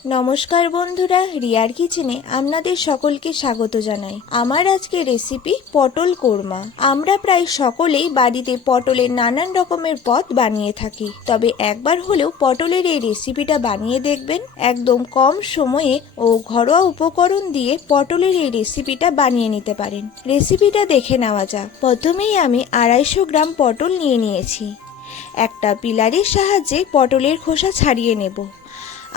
নমস্কার বন্ধুরা, রিয়ার কিচেনে আপনাদের সকলকে স্বাগত জানাই। আমার আজকে রেসিপি পটল কোরমা। আমরা প্রায় সকলেই বাড়িতে পটলের নানান রকমের পদ বানিয়ে থাকি, তবে একবার হলেও পটলের এই রেসিপিটা বানিয়ে দেখবেন। একদম কম সময়ে ও ঘরোয়া উপকরণ দিয়ে পটলের এই রেসিপিটা বানিয়ে নিতে পারেন। রেসিপিটা দেখে নেওয়া যাক। প্রথমেই আমি 250 গ্রাম পটল নিয়ে নিয়েছি। একটা পিলারের সাহায্যে পটলের খোসা ছাড়িয়ে নেব।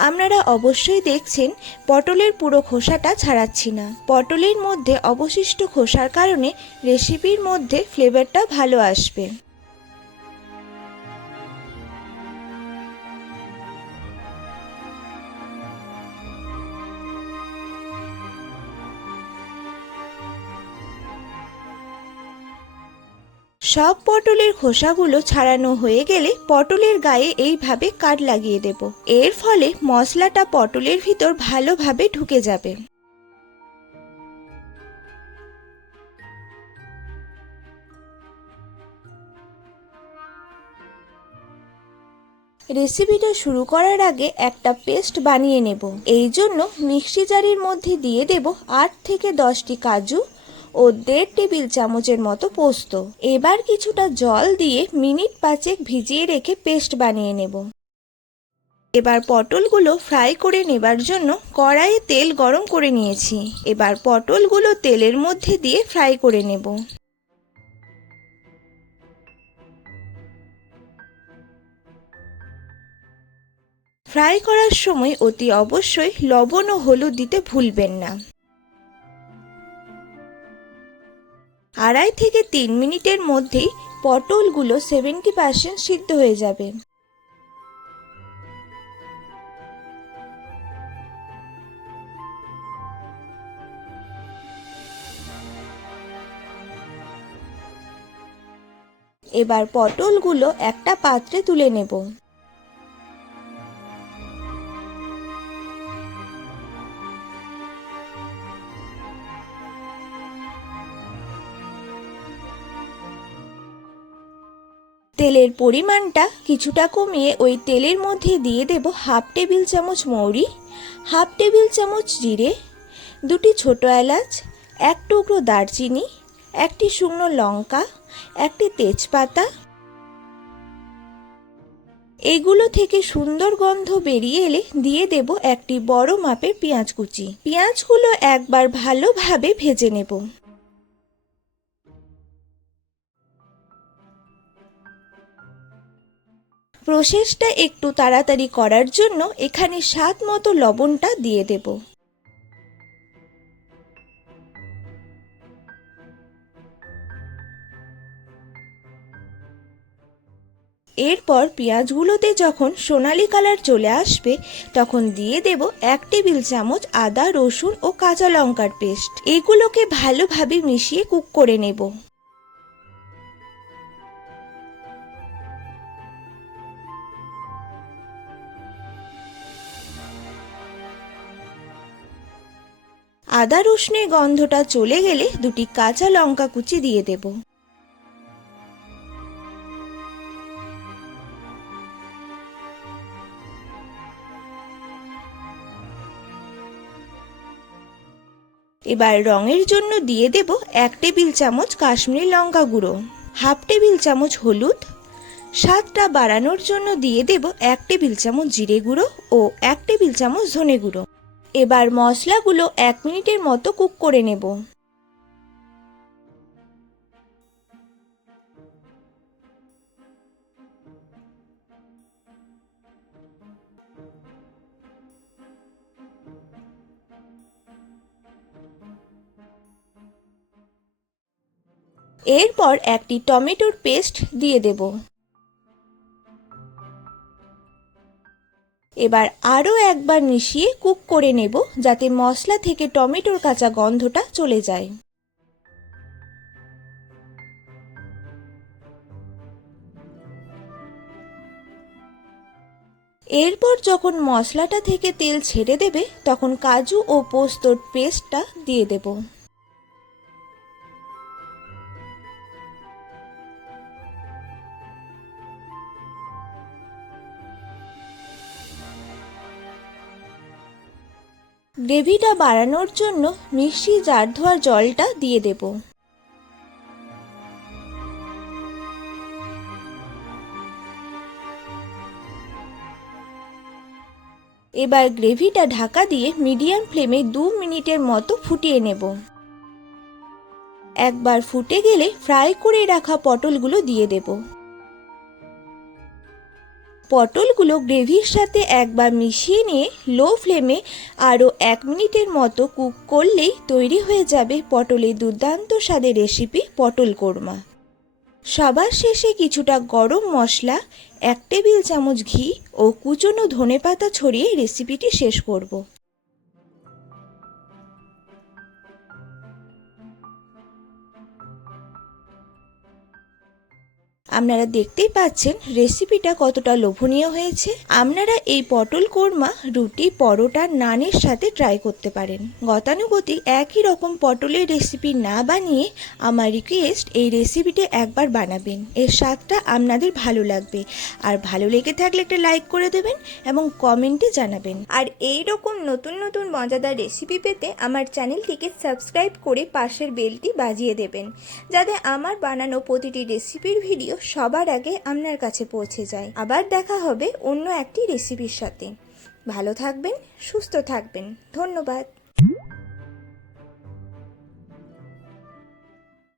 আপনারা অবশ্যই দেখছেন পটলের পুরো খোসাটা ছাড়াচ্ছি না। পটলের মধ্যে অবশিষ্ট খোসার কারণে রেসিপির মধ্যে ফ্লেভারটা ভালো আসবে। সব পটলের খোসাগুলো ছাড়ানো হয়ে গেলে পটলের গায়ে এইভাবে কাট লাগিয়ে দেব। এর ফলে মশলাটা পটলের ভিতর ভালোভাবে ঢুকে যাবে। রেসিপিটা শুরু করার আগে একটা পেস্ট বানিয়ে নেব। এই জন্য মিক্সি জারের মধ্যে দিয়ে দেব 8 থেকে 10টি কাজু ও 1.5 টেবিল চামচের মতো পোস্ত। এবার কিছুটা জল দিয়ে মিনিট 5 ভিজিয়ে রেখে পেস্ট বানিয়ে নেব। এবার পটলগুলো ফ্রাই করে নেবার জন্য কড়াইয়ে তেল গরম করে নিয়েছি। এবার পটলগুলো তেলের মধ্যে দিয়ে ফ্রাই করে নেব। ফ্রাই করার সময় অতি অবশ্যই লবণ ও হলুদ দিতে ভুলবেন না। 2.5 থেকে 3 মিনিটের মধ্যেই পটলগুলো 70% সিদ্ধ হয়ে যাবে। এবার পটলগুলো একটা পাত্রে তুলে নেব। তেলের পরিমাণটা কিছুটা কমিয়ে ওই তেলের মধ্যে দিয়ে দেব 1/2 টেবিল চামচ মৌরি, 1/2 টেবিল চামচ জিরে, 2টি ছোট এলাচ, 1 টুকরো দারচিনি, 1টি শুকনো লঙ্কা, 1টি তেজপাতা। এগুলো থেকে সুন্দর গন্ধ বেরিয়ে এলে দিয়ে দেব একটি বড় মাপের পেঁয়াজ কুচি। পেঁয়াজগুলো একবার ভালোভাবে ভেজে নেব। প্রসেসটা একটু তাড়াতাড়ি করার জন্য এখানে স্বাদ মতো লবণটা দিয়ে দেব। এরপর পেঁয়াজগুলোতে যখন সোনালি কালার চলে আসবে তখন দিয়ে দেব 1 টেবিল চামচ আদা, রসুন ও কাঁচা লঙ্কার পেস্ট। এগুলোকে ভালোভাবে মিশিয়ে কুক করে নেব। আদা রসুনের গন্ধটা চলে গেলে 2টি কাঁচা লঙ্কা কুচি দিয়ে দেব। এবার রঙের জন্য দিয়ে দেব 1 টেবিল চামচ কাশ্মীরি লঙ্কা গুঁড়ো, 1/2 টেবিল চামচ হলুদ, স্বাদটা বাড়ানোর জন্য দিয়ে দেব 1 টেবিল চামচ জিরে গুঁড়ো ও 1 টেবিল চামচ ধনে গুঁড়ো। এবার মশলাগুলো 1 মিনিটের মতো কুক করে নেব। এরপর একটি টমেটোর পেস্ট দিয়ে দেব। এবার আরও একবার মিশিয়ে কুক করে নেব যাতে মশলা থেকে টমেটোর কাঁচা গন্ধটা চলে যায়। এরপর যখন মশলাটা থেকে তেল ছেড়ে দেবে তখন কাজু ও পোস্তর পেস্টটা দিয়ে দেব। গ্রেভিটা বাড়ানোর জন্য মিক্সি জার ধোয়া জলটা দিয়ে দেব। এবার গ্রেভিটা ঢাকা দিয়ে মিডিয়াম ফ্লেমে 2 মিনিটের মতো ফুটিয়ে নেব। একবার ফুটে গেলে ফ্রাই করে রাখা পটলগুলো দিয়ে দেব। পটলগুলো গ্রেভির সাথে একবার মিশিয়ে নিয়ে লো ফ্লেমে আরও 1 মিনিটের মতো কুক করলেই তৈরি হয়ে যাবে পটলের দুর্দান্ত স্বাদের রেসিপি পটল কোরমা। সবার শেষে কিছুটা গরম মশলা, 1 টেবিল চামচ ঘি ও কুচনো ধনেপাতা ছড়িয়ে রেসিপিটি শেষ করব। আপনারা দেখতেই পাচ্ছেন রেসিপিটা কতটা লোভনীয় হয়েছে। আপনারা এই পটল কোরমা রুটি, পরোটা, নানের সাথে ট্রাই করতে পারেন। গতানুগতিক একই রকম পটলের রেসিপি না বানিয়ে আমার রিকোয়েস্ট, এই রেসিপিটি একবার বানাবেন। এর স্বাদটা আপনাদের ভালো লাগবে। আর ভালো লেগে থাকলে একটা লাইক করে দেবেন এবং কমেন্টে জানাবেন। আর এই রকম নতুন নতুন মজাদার রেসিপি পেতে আমার চ্যানেলটিকে সাবস্ক্রাইব করে পাশের বেলটি বাজিয়ে দেবেন, যাতে আমার বানানো প্রতিটি রেসিপির ভিডিও সবার আগে আপনার কাছে পৌঁছে যায়। আবার দেখা হবে অন্য একটি রেসিপির সাথে। ভালো থাকবেন, সুস্থ থাকবেন। ধন্যবাদ।